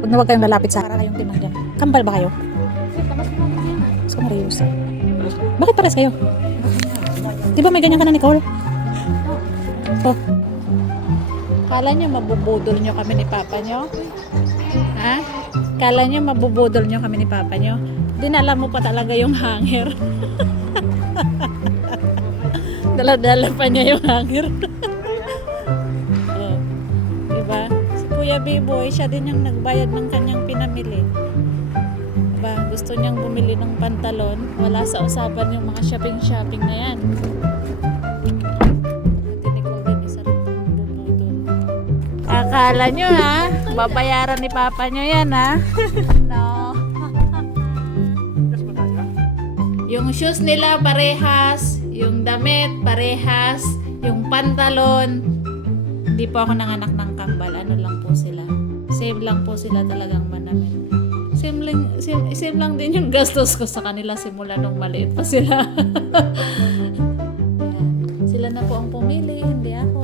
Huwag na huwag kayong lalapit sa para kayong timang dyan. Kambal ba kayo? Mas ko Marius. Bakit pares kayo? Di ba may ganyan ka na, Nicole? Oh. Kala nyo mabubudol nyo kami ni Papa nyo? Ha? Kala nyo mabubudol nyo kami ni Papa nyo? Dinala mo pa talaga yung hanger. Dala-dala pa niya yung hanger. Oh. Diba? Si Kuya B-Boy, siya din yung nagbayad ng kanyang pinamili. Diba? Gusto niyang bumili ng pantalon. Wala sa usapan yung mga shopping-shopping na yan. Akala nyo ha, babayaran ni Papa nyo yan ha. No. Yung shoes nila parehas, yung damit parehas, yung pantalon. Hindi po ako nanganak ng kambal, ano lang po sila. Same lang po sila talagang manamit. Same lang din yung gastos ko sa kanila simula nung maliit pa sila. Sila na po ang pumili, hindi ako.